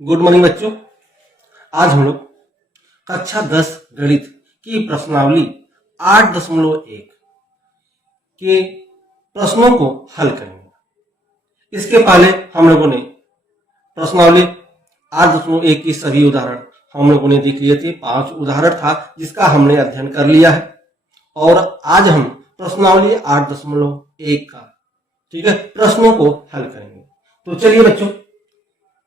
Good morning बच्चों। आज हम लोग कक्षा 10 गणित की प्रश्नावली 8.1 के प्रश्नों को हल करेंगे। इसके पहले हम लोगों ने प्रश्नावली 8.1 की सभी उदाहरण हम लोगों ने देख लिए थे। 5 उदाहरण था जिसका हमने अध्ययन कर लिया है और आज हम प्रश्नावली 8.1 का प्रश्नों को हल करेंगे। तो चलिए बच्चों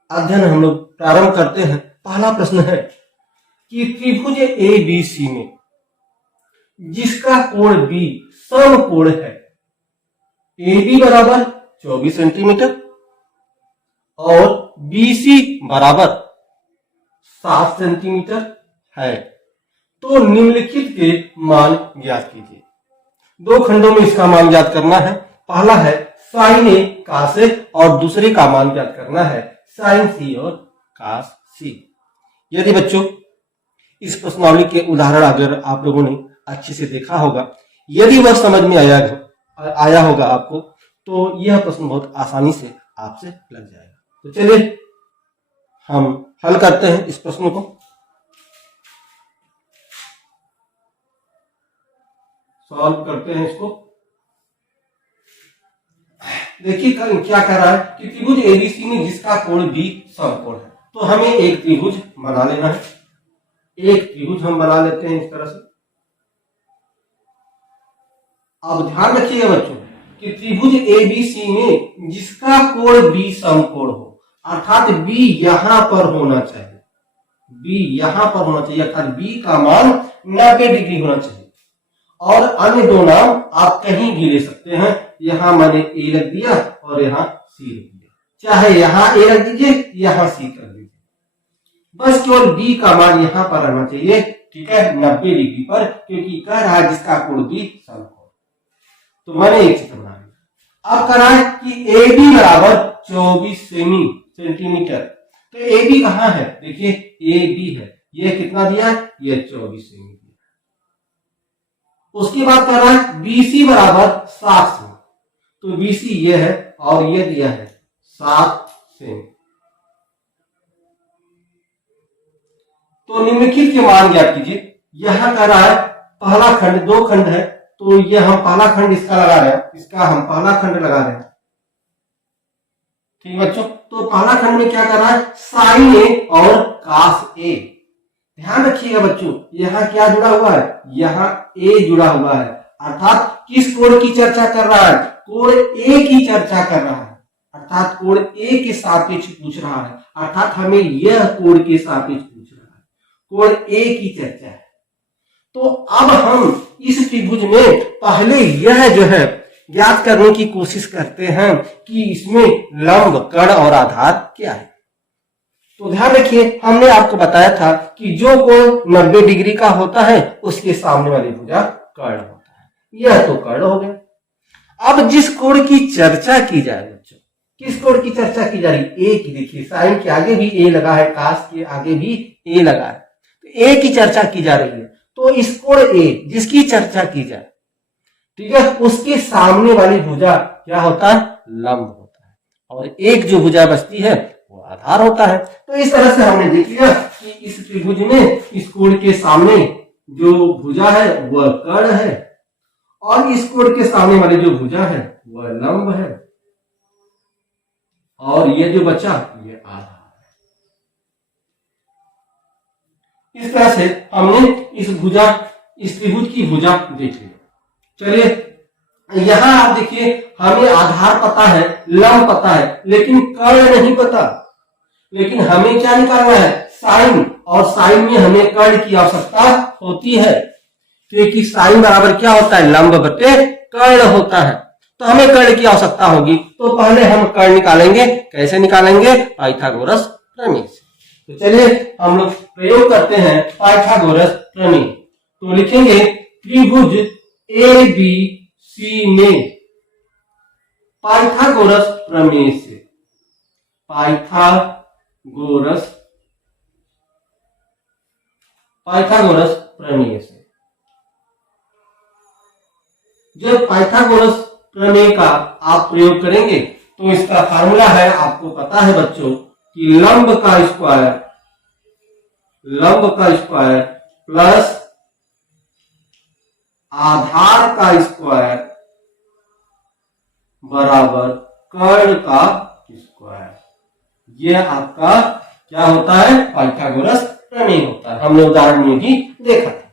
अध्ययन हम लोग प्रारंभ करते हैं। पहला प्रश्न है कि त्रिभुज ABC में जिसका कोण B समकोण है, AB बराबर 24 सेंटीमीटर और BC बराबर 7 सेंटीमीटर है, तो निम्नलिखित के मान ज्ञात कीजिए। दो खंडों में इसका मान ज्ञात करना है। पहला है साइन A cos A और दूसरे का मान ज्ञात करना है साइन C और cos C। यदि बच्चों इस प्रश्नावली के उदाहरण अगर आप लोगों ने अच्छे से देखा होगा, यदि वह समझ में आया होगा आपको, तो यह प्रश्न बहुत आसानी से आपसे लग जाएगा। तो चलिए हम हल करते हैं इस प्रश्न को। सॉल्व करते हैं इसको। देखिए क्या कह रहा है कि त्रिभुज ABC में जिसका कोण B समकोण है, तो हमें एक त्रिभुज बना लेना है। एक त्रिभुज हम बना लेते हैं इस तरह से। अब ध्यान रखिएगा बच्चों कि त्रिभुज ABC में जिसका कोण B समकोण हो, अर्थात B यहां पर होना चाहिए। B यहां पर होना चाहिए, अर्थात B का मान 90 डिग्री होना चाहिए। और अन्य दो नाम आप कहीं भी ले सकते हैं। यहां मैंने A रख दिया और यहां C रख दिया, चाहे यहां A रख दीजिए, यहां C कर दीजिए। बस केवल B का मान यहां पर रहना चाहिए, ठीक है, 90 डिग्री पर, क्योंकि कह रहा है जिसका कोण B समकोण। तो मैंने एक चित्र बना लिया। अब कह रहा है कि AB बराबर 24 सेंटीमीटर। तो AB कहां है? देखिए AB है, यह कितना दिया है? यह 24 सेंटीमीटर। उसके बाद कह रहा है BC बराबर 7 सेंटीमीटर। तो BC ये है और ये दिया है 7 सेंटीमीटर। तो निम्नलिखित के मान ज्ञात कीजिए। यहां कह रहा है पहला खंड, दो खंड है, तो ये हम पहला खंड इसका लगा रहे हैं, इसका हम पहला खंड लगा रहे हैं। ठीक बच्चों, तो पहला खंड में क्या कर रहा है? साइन A और cos A। ध्यान रखिएगा बच्चों, यहाँ क्या जुड़ा हुआ है? यहाँ A जुड़ा हुआ है, अर्थात किस कोण की चर्चा कर रहा है? कोण A की चर्चा कर रहा है, अर्थात कोण A के सापेक्ष पूछ रहा है, अर्थात हमें यह कोण के सापेक्ष पूछ रहा है, कोण A की चर्चा है। तो अब हम इस त्रिभुज में पहले यह जो है ज्ञात करने की कोशिश करते हैं कि इसमें लंब, कर्ण और आधार क्या है। तो ध्यान रखिए, हमने आपको बताया था कि जो कोण 90 डिग्री का होता है उसके सामने वाली भुजा कर्ण होता है। यह तो कर्ण हो गया। अब जिस कोण की चर्चा की जाए बच्चों, किस कोण की चर्चा की जा रही? A की। देखिए साइन के आगे भी A लगा है, cos के आगे भी A लगा है, तो A की चर्चा की जा रही है। तो इस कोण A जिसकी चर्चा की जाए, ठीक है, उसके सामने वाली भुजा क्या होता है? लंब होता है, और एक जो भुजा बचती है वो आधार होता है। तो इस तरह से हमने देख लिया कि इस त्रिभुज में इस कोण के सामने जो भुजा है वह कर्ण है और इस कोण के सामने वाली जो भुजा है वह लंब है, और ये जो बचा ये आधार है। इस तरह से हमने इस त्रिभुज की भुजा देख ली। चलिए यहां आप देखिए, हमें आधार पता है, लंब पता है, लेकिन कर्ण नहीं पता। लेकिन हमें क्या निकालना है? साइन, और साइन में हमें कर्ण की आवश्यकता होती है, क्योंकि साइन बराबर क्या होता है? लंब बटे कर्ण होता है। तो हमें कर्ण की आवश्यकता होगी, तो पहले हम कर्ण निकालेंगे। कैसे निकालेंगे? पाइथागोरस प्रमेय से। तो चलिए हम लोग प्रयोग करते हैं पाइथागोरस प्रमेय। तो लिखेंगे त्रिभुज ABC में पाइथागोरस प्रमेय से, पाइथागोरस प्रमेय से। जब पाइथागोरस प्रमेय का आप प्रयोग करेंगे तो इसका फार्मूला है, आपको पता है बच्चों कि लंब का स्क्वायर प्लस आधार का स्क्वायर बराबर कर्ण का स्क्वायर। ये आपका क्या होता है? पाइथागोरस प्रमेय होता है। हमने उदाहरण में भी देखा था।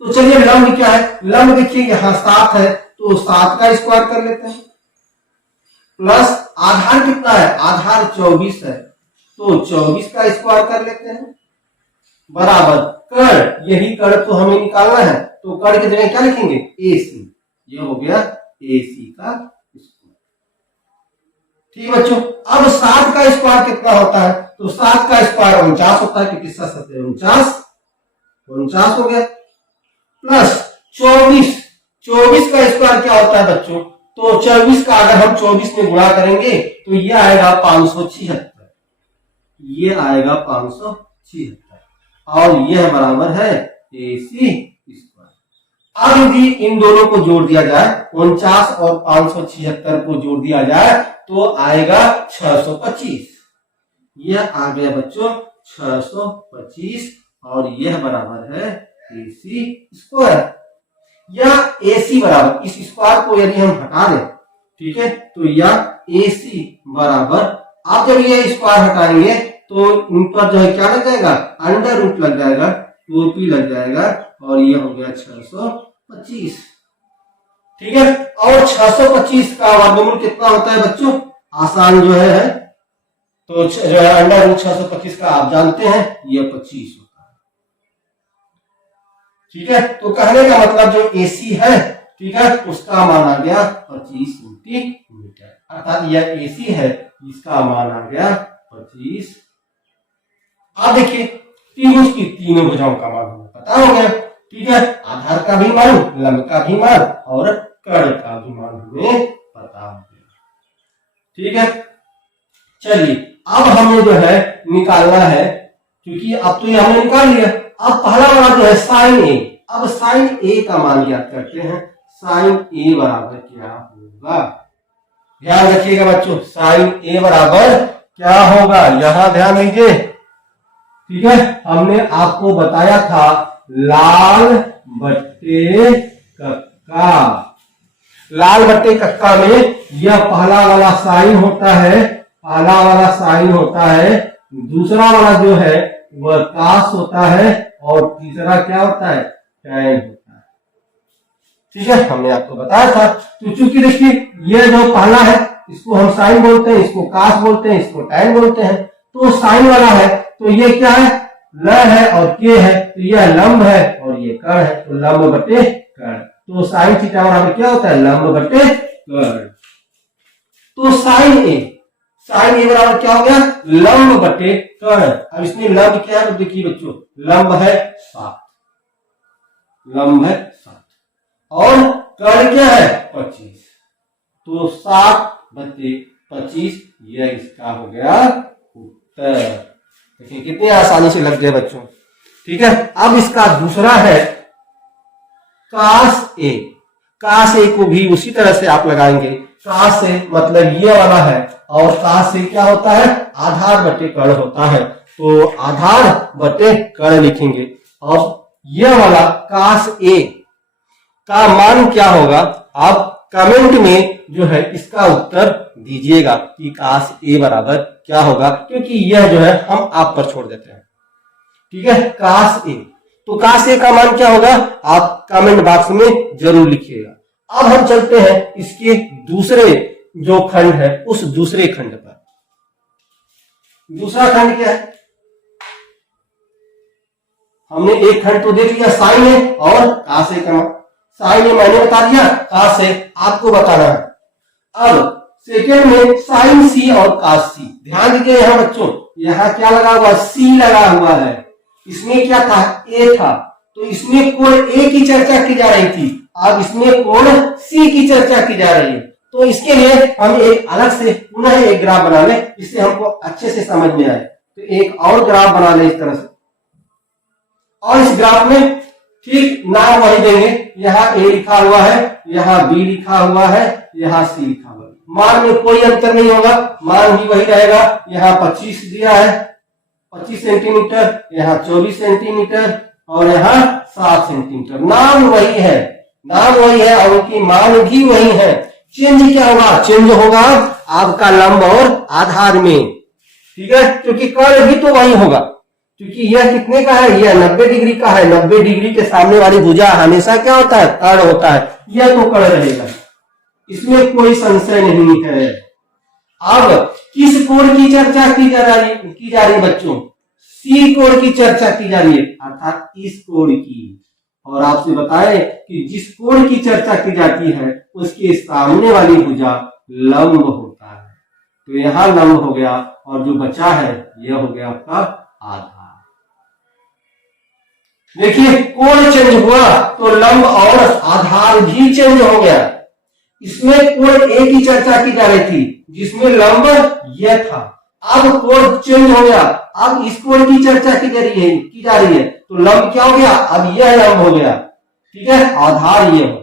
तो चलिए लंब क्या है? लंब देखिए यहां 7 है तो 7 का स्क्वायर कर लेते हैं, प्लस आधार कितना है? आधार 24 है तो 24 का स्क्वायर कर लेते हैं, बराबर कर्ण, यही कर्ण तो हमें निकालना है तो कर्ण की जगह क्या लिखेंगे? AC। ये हो गया AC का स्क्वायर। ठीक बच्चों, अब 7 का स्क्वायर कितना होता है? तो 7 का स्क्वायर 49 होता है, क्योंकि 7 7 49 हो गया, प्लस 24 का स्क्वायर क्या होता है बच्चों? तो 24 का अगर हम 24 में गुणा करेंगे तो ये आएगा 576, ये आएगा 576 और यह बराबर है AC स्क्वायर। अब यदि इन दोनों को जोड़ दिया जाए, 49 और 576 को जोड़ दिया जाए तो आएगा 625। यह आ गया बच्चों 625 और यह बराबर है AC स्क्वायर। या AC बराबर, इस स्क्वायर को यदि हम हटा दें, ठीक है, तो यह AC बराबर, आप जब ये स्क्वायर हटाएंगे तो इन पर जो है क्या लग जाएगा? अंडर रूट लग जाएगा, टोपी लग जाएगा और ये हो गया 625। ठीक है, और 625 का वर्गमूल कितना होता है बच्चों? आसान जो है तो जो है अंडर रूट 625 का आप जानते हैं, ये 25 होता है। ठीक है, तो कहने का मतलब जो AC है, ठीक है, उसका मान आ गया 25 सेंटीमीटर, अर्थात यह AC है, इसका मान आ गया 25। आप देखिए त्रिभुज की तीनों भुजाओं का मान हमें पता हो गया। ठीक है, आधार का भी मान, लंब का भी मान और कर्ण का भी मान हमें पता हो गया। ठीक है, चलिए अब हमें जो है निकालना है, क्योंकि अब तो ये हमने निकाल लिया। अब पहला वाला जो है साइन A। अब साइन A का मान ज्ञात करते हैं। साइन A बराबर क्या होगा? ध्यान रखिएगा बच्चों, साइन A बराबर क्या होगा? यहां ध्यान दीजिए। ठीक है, हमने आपको बताया था लाल बट्टे कक्का। लाल बट्टे कक्का में यह पहला वाला साइन होता है, पहला वाला साइन होता है, दूसरा वाला जो है वह कास होता है और तीसरा क्या होता है? टैन होता है। ठीक है, हमने आपको बताया था। तो चूंकि देखिए ये जो पहला है इसको हम साइन बोलते हैं, इसको कास बोलते हैं, इसको टैन बोलते हैं। तो साइन वाला है तो ये क्या है? ल है और के है, तो यह लंब है और ये कर्ण है, तो लंब बटे कर्ण। तो साइन थीटा बराबर क्या होता है? लंब बटे कर्ण। तो साइन ए बराबर क्या हो गया? लंब बटे कर्ण। अब इसमें लंब क्या है? तो देखिए बच्चों, लंब है 7, लंब है 7 और कर्ण क्या है? 25। तो 7 बटे 25, यह इसका हो गया उत्तर। देखिए कितनी आसानी से लग गए बच्चों। ठीक है, अब इसका दूसरा है कास ए। कास ए को भी उसी तरह से आप लगाएंगे। कास ए मतलब ये वाला है और कास ए क्या होता है? आधार बटे कर्ण होता है, तो आधार बटे कर्ण लिखेंगे। अब ये वाला कास ए का मान क्या होगा? आप कमेंट में जो है इसका उत्तर दीजिएगा कि कास ए बराबर क्या होगा, क्योंकि यह जो है हम आप पर छोड़ देते हैं। ठीक है, कास ए, तो कास ए का मान क्या होगा? आप कमेंट बॉक्स में जरूर लिखिएगा। अब हम चलते हैं इसके दूसरे जो खंड है उस दूसरे खंड पर। दूसरा खंड क्या है? हमने एक खंड तो देख लिया, साइन है और कास ए का मान। साइन ए मैंने बता दिया, कास ए आपको बताना है। अब सेकेंड में साइन सी और कास सी। ध्यान दीजिए यहाँ बच्चों, यहाँ क्या लगा हुआ? सी लगा हुआ है। इसमें क्या था? ए था, तो इसमें कोण ए की चर्चा की जा रही थी, अब इसमें कोण सी की चर्चा की जा रही है। तो इसके लिए हम एक अलग से पुनः एक ग्राफ बना लें, जिससे हमको अच्छे से समझ में आए। तो एक और ग्राफ बना लें इस तरह से, और इस ग्राफ में ठीक नाम वही देंगे। यहाँ ए लिखा हुआ है, यहाँ बी लिखा हुआ है, यहाँ सी लिखा हुआ है। मान में कोई अंतर नहीं होगा, मान भी वही रहेगा। यहाँ 25 दिया है 25 सेंटीमीटर, यहाँ 24 सेंटीमीटर और यहाँ 7 सेंटीमीटर। नाम वही है, नाम वही है और उनकी मान भी वही है। चेंज क्या होगा? चेंज होगा आपका लंब और आधार में, ठीक है, क्योंकि कोण भी तो वही होगा, क्योंकि यह कितने का है? यह 90 डिग्री का है। 90 डिग्री के सामने वाली भुजा हमेशा क्या होता है? कर्ण होता है। यह तो कर्ण रहेगा, इसमें कोई संशय नहीं है। अब किस कोण की चर्चा की जा रही बच्चों? सी कोण की चर्चा की जा रही है, अर्थात इस कोण की। और आपसे बताएं कि जिस कोण की चर्चा की जाती है उसके सामने वाली भुजा लंब होता है। तो यहां लंब हो गया और जो बचा है यह हो गया आपका आधार। देखिए कोण चेंज हुआ तो लंब और आधार भी चेंज हो गया। इसमें कोण ए की चर्चा की जा रही थी जिसमें लंब यह था, अब कोण चेंज हो गया, अब इस कोण की चर्चा की जा रही है तो लंब क्या हो गया? अब यह लंब हो गया, ठीक है, आधार ये हो।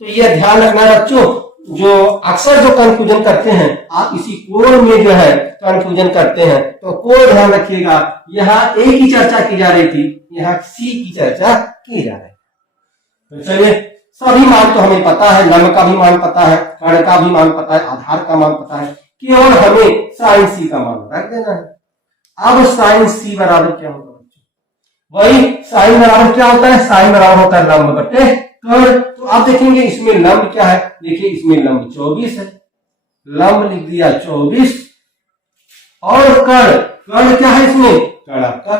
तो यह ध्यान रखना बच्चों, जो अक्सर जो कंफ्यूजन करते हैं, आप इसी कोण में जो है कंफ्यूजन करते हैं, तो कोण ध्यान रखिएगा। यहाँ ए की चर्चा की जा रही थी, यहाँ सी की चर्चा की जा रही है। तो चलिए सभी मान तो हमें पता है, लंब का भी मान पता है, कर्ण का भी मान पता है, आधार का मान पता है, केवल हमें साइन सी का मान रख देना है। अब साइन सी बराबर क्या होगा बच्चों? वही साइन बराबर क्या होता है? साइन बराबर होता है लंब बटे कर्ण। तो आप देखेंगे इसमें लंब क्या है? देखिए इसमें लंब 24 है, लंब लिख दिया 24 और कर्ण क्या है? इसमें कर्ण आपका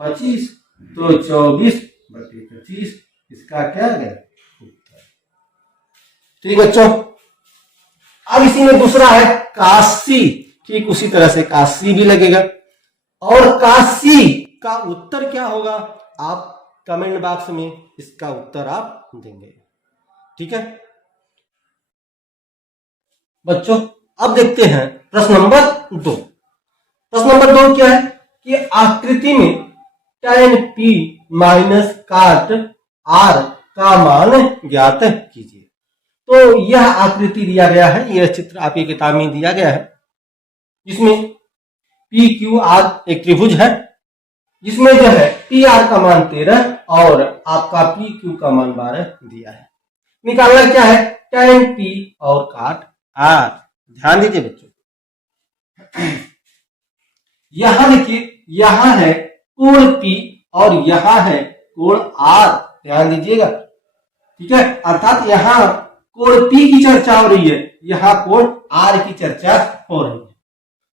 25, तो 24 बटे 25 इसका क्या गया? ठीक बच्चों। अब इसी में दूसरा है काशी, ठीक उसी तरह से काशी भी लगेगा। और काशी का उत्तर क्या होगा? आप कमेंट बॉक्स में इसका उत्तर आप देंगे, ठीक है बच्चों। अब देखते हैं प्रश्न नंबर 2। प्रश्न नंबर 2 क्या है कि आकृति में tan p माइनस काट r का मान ज्ञात कीजिए। तो यह आकृति दिया गया है, यह चित्र आपकी किताब में दिया गया है, जिसमें पी क्यू आर एक त्रिभुज है, जिसमें जो है पी आर का मान 13 और आपका पी क्यू का मान 12 दिया है। निकालना क्या है? tan p और काट r। ध्यान दीजिए बच्चों, यहां देखिए, यहां है कोण p और यहां है कोण r। ध्यान दीजिएगा, ठीक है, अर्थात यहां कोण P की चर्चा हो रही है, यहां कोण R की चर्चा हो रही है।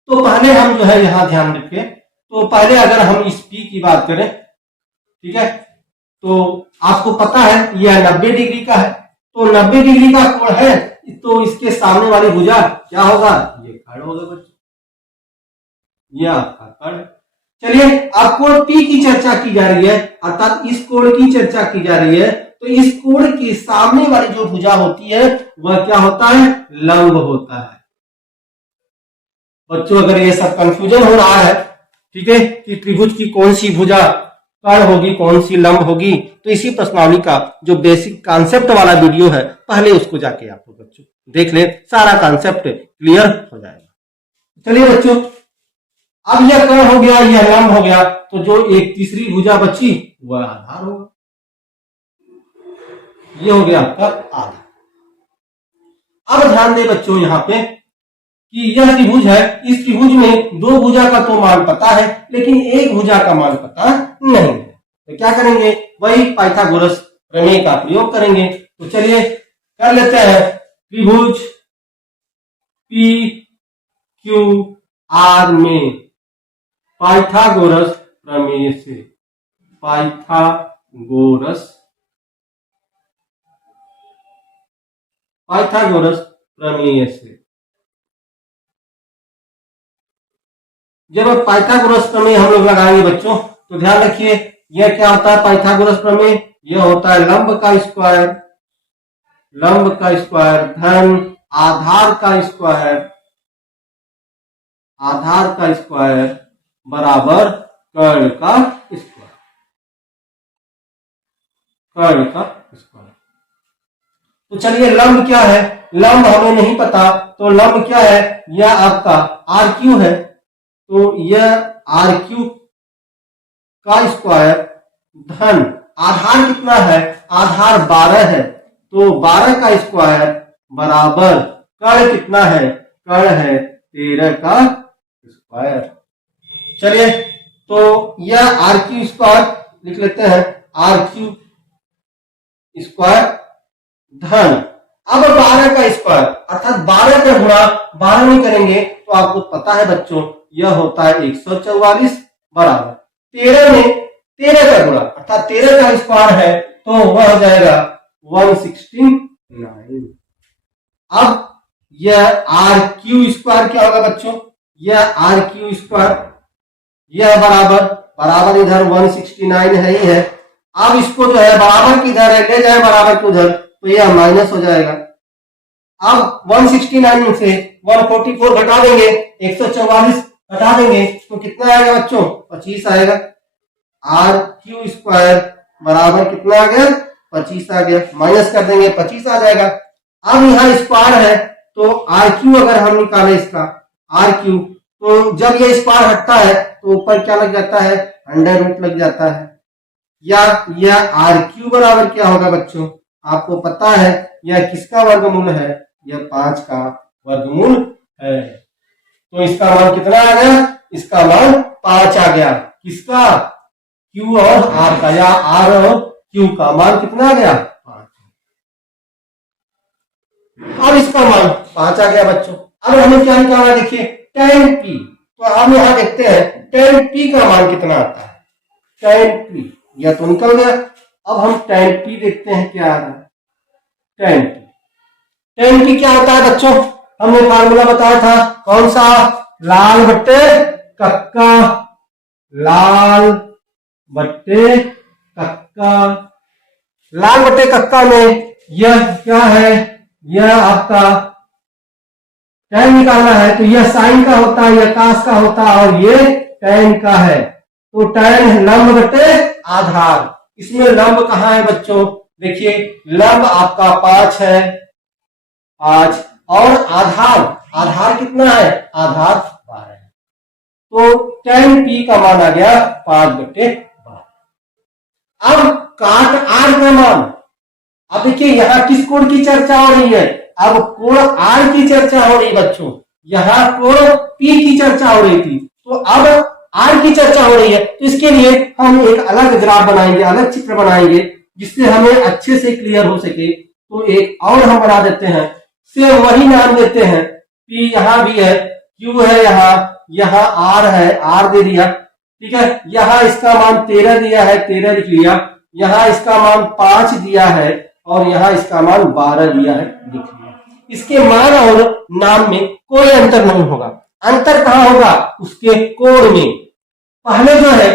तो पहले हम जो है यहां ध्यान रखें, तो पहले अगर हम इस P की बात करें, ठीक है, तो आपको पता है यह 90 डिग्री का है, तो 90 डिग्री का कोण है तो इसके सामने वाली भुजा क्या होगा? ये कर्ण होगा बच्चों, यह आपका कर्ण। चलिए अब कोण P की चर्चा की जा रही है, अर्थात इस कोण की चर्चा की जा रही है, तो इस कोण के सामने वाली जो भुजा होती है वह क्या होता है? लंब होता है। बच्चों अगर ये सब कंफ्यूजन हो रहा है, ठीक है, कि त्रिभुज की कौन सी भुजा कर्ण होगी, कौन सी लंब होगी, तो इसी प्रश्नावली का जो बेसिक कॉन्सेप्ट वाला वीडियो है पहले उसको जाके आप बच्चों देख ले, सारा कॉन्सेप्ट क्लियर हो जाएगा। चलिए बच्चों, अब यह कर्ण हो गया, यह लंब हो गया, तो जो एक तीसरी भुजा बची वह आधार होगा। ये हो गया आपका आधार। अब ध्यान दें बच्चों यहां पे कि यह त्रिभुज है, इस त्रिभुज में दो भुजा का तो मान पता है लेकिन एक भुजा का मान पता नहीं है, तो क्या करेंगे? वही पाइथागोरस प्रमेय का प्रयोग करेंगे। तो चलिए कर लेते हैं। त्रिभुज पी क्यू आर में पाइथागोरस प्रमेय से, पाइथागोरस प्रमेय से, जब पाइथागोरस प्रमेय हम लोग लगाएंगे बच्चों, तो ध्यान रखिए यह क्या होता है? पाइथागोरस प्रमेय यह होता है लंब का स्क्वायर धन आधार का स्क्वायर बराबर कर्ण का स्क्वायर। तो चलिए लंब क्या है? लंब हमें नहीं पता, तो लंब क्या है, यह आपका आर क्यू है। तो यह आर क्यू का स्क्वायर धन आधार कितना है, आधार 12 है, तो 12 का स्क्वायर बराबर कर्ण कितना है, कर्ण है 13 का स्क्वायर। चलिए तो यह आर क्यू स्क्वायर लिख लेते हैं, आर क्यू स्क्वायर धन अब 12 का स्क्वायर अर्थात 12 का गुणा 12 में करेंगे तो आपको पता है बच्चों यह होता है 144 बराबर 13 में 13 का गुणा अर्थात 13 का स्क्वायर है तो वह हो जाएगा 169। अब यह आर क्यू स्क्वायर क्या होगा बच्चों, यह आर क्यू स्क्वायर यह बराबर इधर 169 है ही है। अब इसको जो है बराबर किधर है, ले जाए बराबर के उधर तो यह माइनस हो जाएगा। अब 169 में से 144 घटा देंगे, 144 घटा देंगे तो कितना आएगा बच्चों, 25 आएगा। आर क्यू स्क्वायर बराबर कितना आ गया, 25 आ गया। माइनस कर देंगे 25 आ जाएगा। अब यहाँ स्क्वायर है तो आर क्यू अगर हम निकाले इसका आर क्यू, तो जब ये स्क्वायर हटता है तो ऊपर क्या लग जाता है, अंडर रूट लग जाता है। या यह आर क्यू बराबर क्या होगा बच्चों, आपको पता है यह किसका वर्गमूल है, यह 5 का वर्गमूल है। तो इसका मान कितना आ गया, इसका मान 5 आ गया। किसका, क्यू और आर का, या आर और क्यू का मान कितना आ गया, 5। अब इसका मान 5 आ गया बच्चों। अब हमें क्या निकालना है, देखिए tan p। तो हम यहां देखते हैं tan p का मान कितना आता है, tan p यह तो निकल गया। अब हम tan p देखते हैं क्या आ रहा है। tan p क्या होता है बच्चों, हमने फार्मूला बताया था कौन सा, लाल बट्टे कक्का, लाल बट्टे कक्का। लाल बट्टे कक्का में यह क्या है, यह आपका tan निकालना है तो यह साइन का होता है, यह कास का होता है और ये tan का है। तो tan लंब बट्टे आधार, इसमें लंब कहाँ है बच्चों, देखिए लंब आपका 5 है, 5 और आधार कितना है, आधार 12 है। तो tan p का मान आ गया 5/12। अब काट आर का मान, अब देखिए यहां किस कोण की चर्चा हो रही है, अब कोण आर की चर्चा हो रही बच्चों, यहां कोण पी की चर्चा हो रही थी, तो अब आर की चर्चा हो रही है। तो इसके लिए हम एक अलग ग्राफ बनाएंगे, अलग चित्र बनाएंगे जिससे हमें अच्छे से क्लियर हो सके। तो एक और हम बना देते हैं, से वही नाम देते हैं, पी यहां भी है, क्यू है यहाँ आर है, आर दे दिया, ठीक है। यहाँ इसका मान 13 दिया है, 13 लिख लिया। यहाँ इसका मान 5 दिया है और यहाँ इसका मान 12 दिया है, लिख लिया। इसके मान और नाम में कोई अंतर नहीं होगा। अंतर कहाँ होगा, उसके कोण में। पहले जो है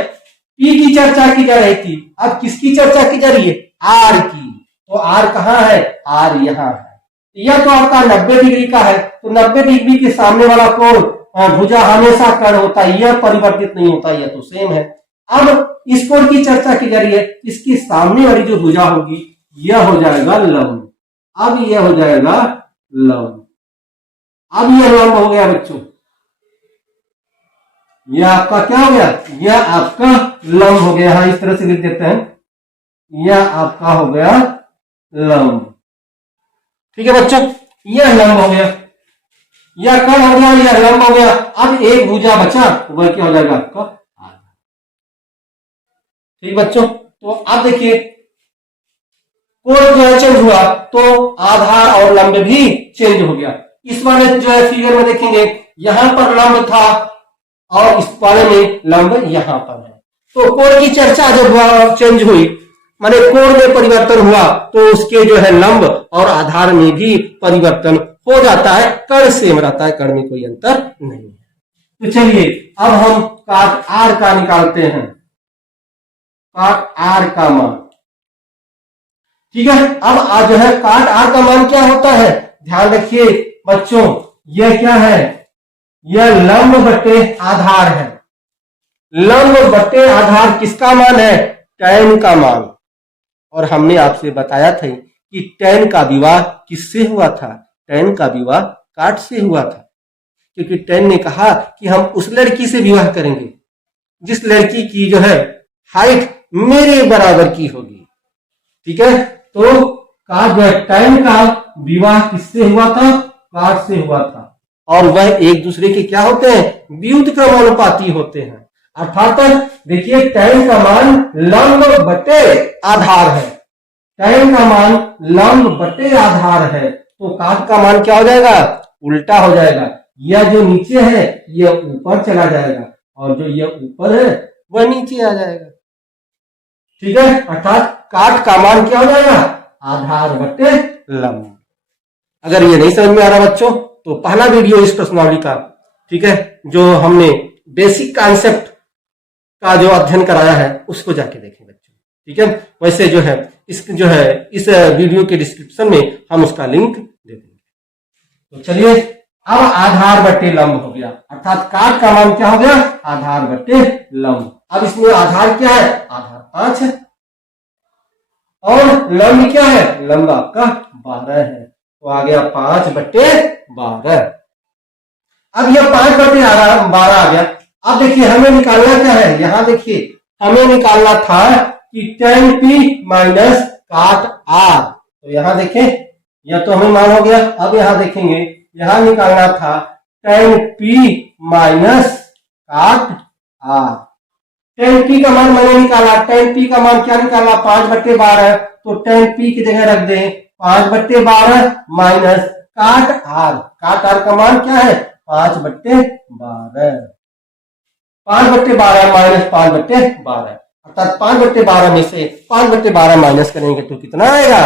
पी की चर्चा की जा रही थी, अब किसकी चर्चा की जा रही है, आर की। तो आर कहाँ है, आर यहाँ है। यह तो आपका 90 डिग्री का है, तो 90 डिग्री के सामने वाला कोण भुजा हमेशा कर्ण होता है, यह परिवर्तित नहीं होता, यह तो सेम है। अब इस कोण की चर्चा की जा रही है, इसकी सामने वाली जो भुजा होगी यह हो जाएगा लंब। अब यह हो जाएगा लंब, अब यह लंब हो गया बच्चों, यह आपका क्या हो गया, यह आपका लंब हो गया। हाँ इस तरह से लिख देते हैं, यह आपका हो गया लंब, ठीक है बच्चों, यह लंब हो गया, यह कर्ण हो गया, यह लंब हो गया। अब एक भुजा बचा, वह क्या हो जाएगा आपका आधा, ठीक बच्चों। तो अब देखिए कोण जो है चेंज हुआ तो आधार और लंब भी चेंज हो गया। इस वाले जो है फिगर में देखेंगे यहां पर लंब था और इस वाले में लंब यहां पर है। तो कोण की चर्चा जब चेंज हुई, माने कोण में परिवर्तन हुआ, तो उसके जो है लंब और आधार में भी परिवर्तन हो जाता है, कर्ण सेम रहता है, कर्ण में कोई अंतर नहीं है। तो चलिए अब हम काट आर का निकालते हैं, काट आर का मान, ठीक है। अब आज जो है काट आर का मान क्या होता है, ध्यान रखिए बच्चों, यह क्या है, यह लंब बट्टे आधार है। लंब बट्टे आधार किसका मान है, tan का मान। और हमने आपसे बताया था कि tan का विवाह किससे हुआ था, टैन का विवाह काट से हुआ था, क्योंकि टैन ने कहा कि हम उस लड़की से विवाह करेंगे जिस लड़की की जो है हाइट मेरे बराबर की होगी। ठीक है, तो काट जो है टैन का विवाह किससे हुआ था? काट से हुआ था, और वह एक दूसरे के क्या होते हैं? व्युत्क्रमानुपाती क्रमानुपाती होते हैं। अर्थात देखिए टैन का मान लंब बटे आधार है, टैन का मान लंब बटे आधार है, तो काट का मान क्या हो जाएगा? उल्टा हो जाएगा। यह जो नीचे है यह ऊपर चला जाएगा और जो यह ऊपर है वह नीचे आ जाएगा। ठीक है, अर्थात काट का मान क्या हो जाएगा? आधार बटे लंब। अगर ये नहीं समझ में आ रहा बच्चों तो पहला वीडियो इस प्रश्नावली का, ठीक है, जो हमने बेसिक कॉन्सेप्ट का जो अध्ययन कराया है उसको जाके देखें बच्चों। ठीक है, वैसे जो है इस वीडियो के डिस्क्रिप्शन में हम उसका लिंक दे देंगे। तो चलिए, अब आधार बटे लंब हो गया, अर्थात काट का मान क्या हो गया? आधार बटे लंब। अब इसमें आधार क्या है? आधार 5 है और लंब क्या है? लंब आपका 12 है, तो आ गया 5 बटे 12। अब यह 5 बटे 12 आ गया। अब देखिए हमें निकालना क्या है? यहां देखिए हमें निकालना था कि tan p माइनस काट r। तो यहां देखें यह तो हमें मान हो गया। अब यहां देखेंगे यहां निकालना था tan p माइनस काट r। tan p का मान मैंने निकाला, tan p का मान क्या निकाला? 5 बटे 12, तो tan p की जगह रख दें 5 बटे 12 माइनस काट r। काट r का मान क्या है? 5 बटे 12। 5 बटे 12 माइनस 5 बटे 12, अर्थात 5 बटे 12 में से 5 बटे 12 माइनस करेंगे तो कितना आएगा?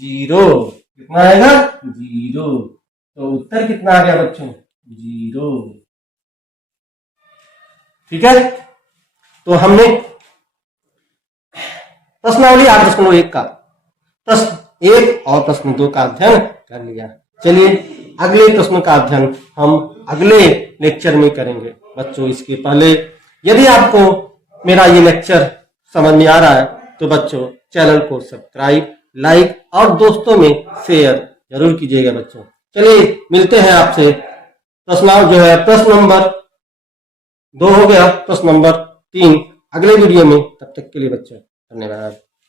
0। कितना आएगा? 0। तो उत्तर कितना आ गया बच्चों? 0। ठीक है, तो हमने प्रश्नावली 8.1 का प्रश्न 1 और प्रश्न 2 का अध्ययन कर लिया। चलिए अगले प्रश्न का अध्ययन हम अगले लेक्चर में करेंगे बच्चों। इसके पहले यदि आपको मेरा ये लेक्चर समझ में आ रहा है तो बच्चों चैनल को सब्सक्राइब, लाइक और दोस्तों में शेयर जरूर कीजिएगा बच्चों। चलिए मिलते हैं आपसे। प्रश्न नंबर 2 हो गया, प्रश्न नंबर 3 अगले वीडियो में। तब तक के लिए बच्चों धन्यवाद।